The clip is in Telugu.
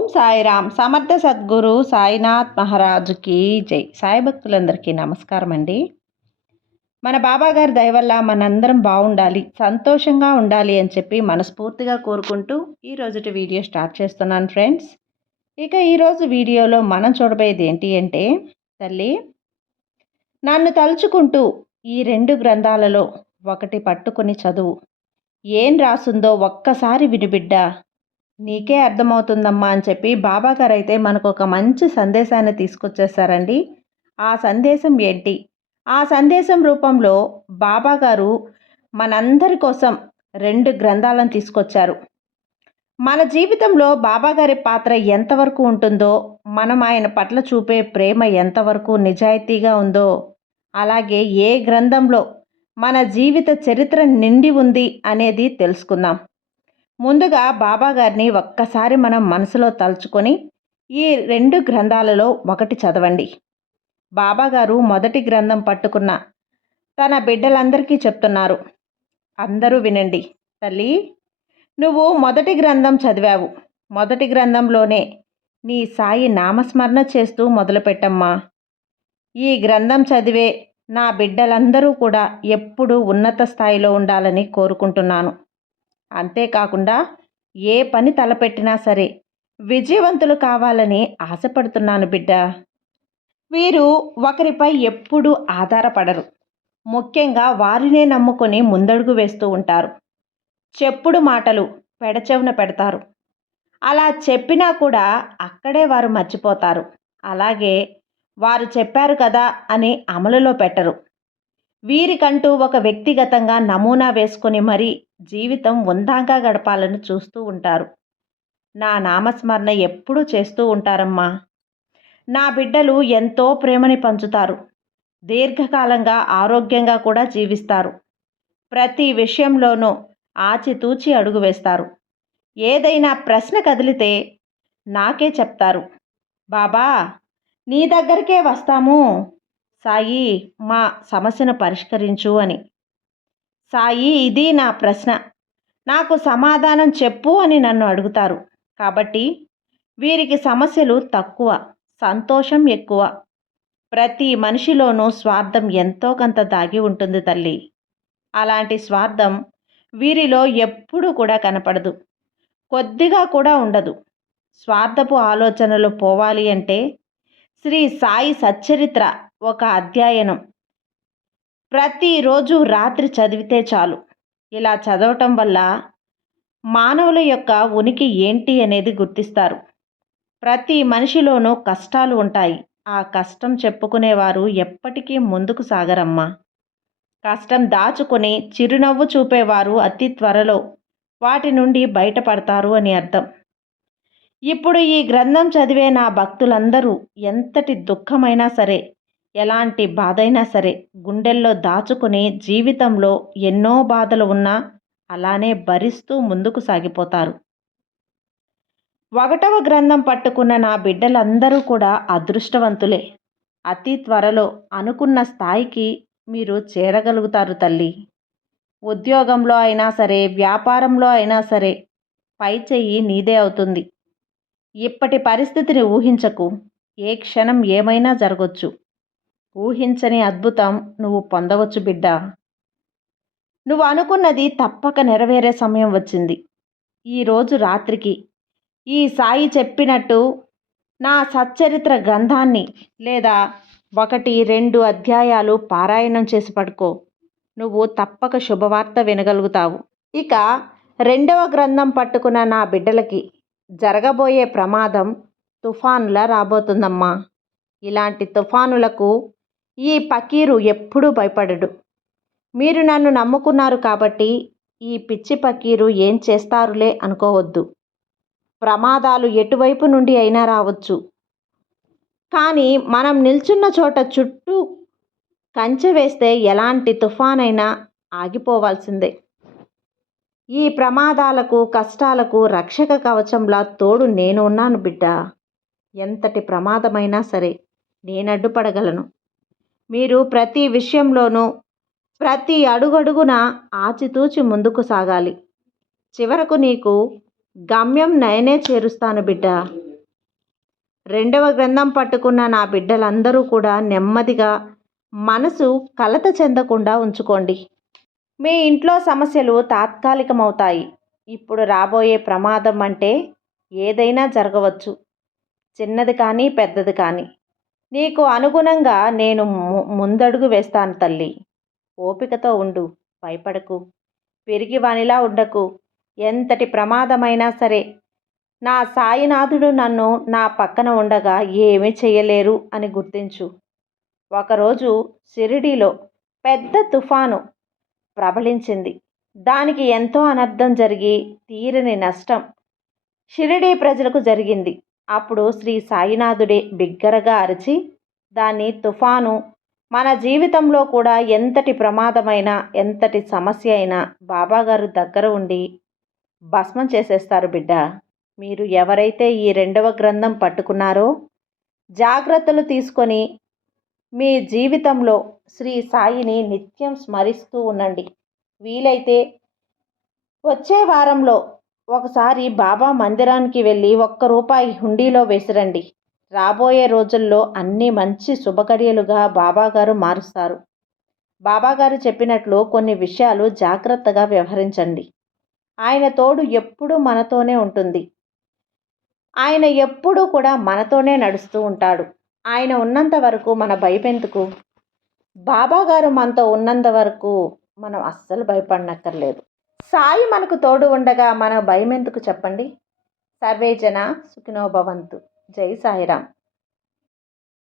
ఓం సాయిరామ్. సమర్థ సద్గురు సాయినాథ్ మహారాజుకి జై. సాయి భక్తులందరికీ నమస్కారం అండి. మన బాబాగారి దయ వల్ల మనందరం బాగుండాలి, సంతోషంగా ఉండాలి అని చెప్పి మనస్ఫూర్తిగా కోరుకుంటూ ఈరోజుటి వీడియో స్టార్ట్ చేస్తున్నాను ఫ్రెండ్స్. ఇక ఈరోజు వీడియోలో మనం చూడబోయేది ఏంటి అంటే, తల్లి నన్ను తలుచుకుంటూ ఈ 2 గ్రంథాలలో ఒకటి పట్టుకుని చదువు. ఏం రాసుందో ఒక్కసారి వినిబిడ్డ, నీకే అర్థమవుతుందమ్మా అని చెప్పి బాబాగారు అయితే మనకు ఒక మంచి సందేశాన్ని తీసుకొచ్చేసారండి. ఆ సందేశం ఏంటి? ఆ సందేశం రూపంలో బాబాగారు మనందరి కోసం 2 గ్రంథాలను తీసుకొచ్చారు. మన జీవితంలో బాబాగారి పాత్ర ఎంతవరకు ఉంటుందో, మనం ఆయన పట్ల చూపే ప్రేమ ఎంతవరకు నిజాయితీగా ఉందో, అలాగే ఏ గ్రంథంలో మన జీవిత చరిత్ర నిండి ఉంది అనేది తెలుసుకుందాం. ముందుగా బాబాగారిని ఒక్కసారి మనం మనసులో తలుచుకొని ఈ 2 గ్రంథాలలో ఒకటి చదవండి. బాబాగారు మొదటి గ్రంథం పట్టుకున్న తన బిడ్డలందరికీ చెప్తున్నారు, అందరూ వినండి. తల్లి, నువ్వు మొదటి గ్రంథం చదివావు. మొదటి గ్రంథంలోనే నీ సాయి నామస్మరణ చేస్తూ మొదలుపెట్టమ్మా. ఈ గ్రంథం చదివే నా బిడ్డలందరూ కూడా ఎప్పుడూ ఉన్నత స్థాయిలో ఉండాలని కోరుకుంటున్నాను. అంతేకాకుండా ఏ పని తలపెట్టినా సరే విజయవంతులు కావాలని ఆశపడుతున్నాను బిడ్డ. వీరు ఒకరిపై ఎప్పుడూ ఆధారపడరు. ముఖ్యంగా వారినే నమ్ముకొని ముందడుగు వేస్తూ ఉంటారు. చెప్పుడు మాటలు పెడచెవున పెడతారు. అలా చెప్పినా కూడా అక్కడే వారు మర్చిపోతారు. అలాగే వారు చెప్పారు కదా అని అమలులో పెట్టరు. వీరికంటూ ఒక వ్యక్తిగతంగా నమూనా వేసుకొని మరీ జీవితం ఉందాంగా గడపాలని చూస్తూ ఉంటారు. నా నామస్మరణ ఎప్పుడూ చేస్తూ ఉంటారమ్మా. నా బిడ్డలు ఎంతో ప్రేమని పంచుతారు. దీర్ఘకాలంగా ఆరోగ్యంగా కూడా జీవిస్తారు. ప్రతి విషయంలోనూ ఆచితూచి అడుగు వేస్తారు. ఏదైనా ప్రశ్న కదిలితే నాకే చెప్తారు, బాబా నీ దగ్గరికే వస్తాము సాయి, మా సమస్యను పరిష్కరించు అని. సాయి, ఇది నా ప్రశ్న, నాకు సమాధానం చెప్పు అని నన్ను అడుగుతారు. కాబట్టి వీరికి సమస్యలు తక్కువ, సంతోషం ఎక్కువ. ప్రతి మనిషిలోనూ స్వార్థం ఎంతో కొంత దాగి ఉంటుంది తల్లి. అలాంటి స్వార్థం వీరిలో ఎప్పుడూ కూడా కనపడదు, కొద్దిగా కూడా ఉండదు. స్వార్థపు ఆలోచనలు పోవాలి అంటే శ్రీ సాయి సచ్చరిత్ర ఒక అధ్యయనం ప్రతిరోజు రాత్రి చదివితే చాలు. ఇలా చదవటం వల్ల మానవుల యొక్క ఉనికి ఏంటి అనేది గుర్తిస్తారు. ప్రతి మనిషిలోనూ కష్టాలు ఉంటాయి. ఆ కష్టం చెప్పుకునేవారు ఎప్పటికీ ముందుకు సాగరమ్మా. కష్టం దాచుకొని చిరునవ్వు చూపేవారు అతి త్వరలో వాటి నుండి బయటపడతారు అని అర్థం. ఇప్పుడు ఈ గ్రంథం చదివే నా భక్తులందరూ ఎంతటి దుఃఖమైనా సరే, ఎలాంటి బాధైనా సరే గుండెల్లో దాచుకుని జీవితంలో ఎన్నో బాధలు ఉన్నా అలానే భరిస్తూ ముందుకు సాగిపోతారు. 1వ గ్రంథం పట్టుకున్న నా బిడ్డలందరూ కూడా అదృష్టవంతులే. అతి త్వరలో అనుకున్న స్థాయికి మీరు చేరగలుగుతారు తల్లి. ఉద్యోగంలో అయినా సరే, వ్యాపారంలో అయినా సరే పై చెయ్యి నీదే అవుతుంది. ఇప్పటి పరిస్థితిని ఊహించకు. ఏ క్షణం ఏమైనా జరగవచ్చు. ఊహించని అద్భుతం నువ్వు పొందవచ్చు బిడ్డ. నువ్వు అనుకున్నది తప్పక నెరవేరే సమయం వచ్చింది. ఈరోజు రాత్రికి ఈ సాయి చెప్పినట్టు నా సచ్చరిత్ర గ్రంథాన్ని లేదా 1-2 అధ్యాయాలు పారాయణం చేసి పడుకో. నువ్వు తప్పక శుభవార్త వినగలుగుతావు. ఇక 2వ గ్రంథం పట్టుకున్న నా బిడ్డలకి జరగబోయే ప్రమాదం తుఫానులా రాబోతుందమ్మా. ఇలాంటి తుఫానులకు ఈ పకీరు ఎప్పుడూ భయపడడు. మీరు నన్ను నమ్ముకున్నారు కాబట్టి ఈ పిచ్చి పకీరు ఏం చేస్తారులే అనుకోవద్దు. ప్రమాదాలు ఎటువైపు నుండి అయినా రావచ్చు. కానీ మనం నిల్చున్న చోట చుట్టూ కంచె వేస్తే ఎలాంటి తుఫానైనా ఆగిపోవాల్సిందే. ఈ ప్రమాదాలకు, కష్టాలకు రక్షక కవచంలా తోడు నేను ఉన్నాను బిడ్డ. ఎంతటి ప్రమాదమైనా సరే నేను అడ్డుపడగలను. మీరు ప్రతి విషయంలోనూ ప్రతి అడుగడుగున ఆచితూచి ముందుకు సాగాలి. చివరకు నీకు గమ్యం నేనే చేరుస్తాను బిడ్డ. రెండవ గ్రంథం పట్టుకున్న నా బిడ్డలందరూ కూడా నెమ్మదిగా మనసు కలత చెందకుండా ఉంచుకోండి. మీ ఇంట్లో సమస్యలు తాత్కాలికమవుతాయి. ఇప్పుడు రాబోయే ప్రమాదం అంటే ఏదైనా జరగవచ్చు, చిన్నది కానీ పెద్దది కానీ. నీకు అనుగుణంగా నేను ముందడుగు వేస్తాను తల్లి. ఓపికతో ఉండు, భయపడకు, పిరిగివానిలా ఉండకు. ఎంతటి ప్రమాదమైనా సరే నా సాయినాథుడు నన్ను నా పక్కన ఉండగా ఏమీ చేయలేరు అని గుర్తించు. ఒకరోజు షిరిడీలో పెద్ద తుఫాను ప్రబలించింది. దానికి ఎంతో అనర్థం జరిగి తీరని నష్టం షిరిడీ ప్రజలకు జరిగింది. అప్పుడు శ్రీ సాయినాథుడే బిగ్గరగా అరిచి దాన్ని తుఫాను మన జీవితంలో కూడా ఎంతటి ప్రమాదమైనా ఎంతటి సమస్య అయినా బాబాగారు దగ్గర ఉండి భస్మం చేసేస్తారు బిడ్డ. మీరు ఎవరైతే ఈ రెండవ గ్రంథం పట్టుకున్నారో జాగ్రత్తలు తీసుకొని మీ జీవితంలో శ్రీ సాయిని నిత్యం స్మరిస్తూ ఉండండి. వీలైతే వచ్చే వారంలో ఒకసారి బాబా మందిరానికి వెళ్ళి ₹1 హుండీలో వేసిరండి. రాబోయే రోజుల్లో అన్ని మంచి శుభగడియలుగా బాబాగారు మారుస్తారు. బాబాగారు చెప్పినట్లు కొన్ని విషయాలు జాగ్రత్తగా వ్యవహరించండి. ఆయన తోడు ఎప్పుడూ మనతోనే ఉంటుంది. ఆయన ఎప్పుడూ కూడా మనతోనే నడుస్తూ ఉంటాడు. ఆయన ఉన్నంత వరకు మన భయపెందుకు? బాబాగారు మనతో ఉన్నంత వరకు మనం అస్సలు భయపడనక్కర్లేదు. సాయి మనకు తోడు ఉండగా మన భయం ఎందుకు చెప్పండి? సర్వే జన సుఖినో భవంతు. జై సాయిరామ్.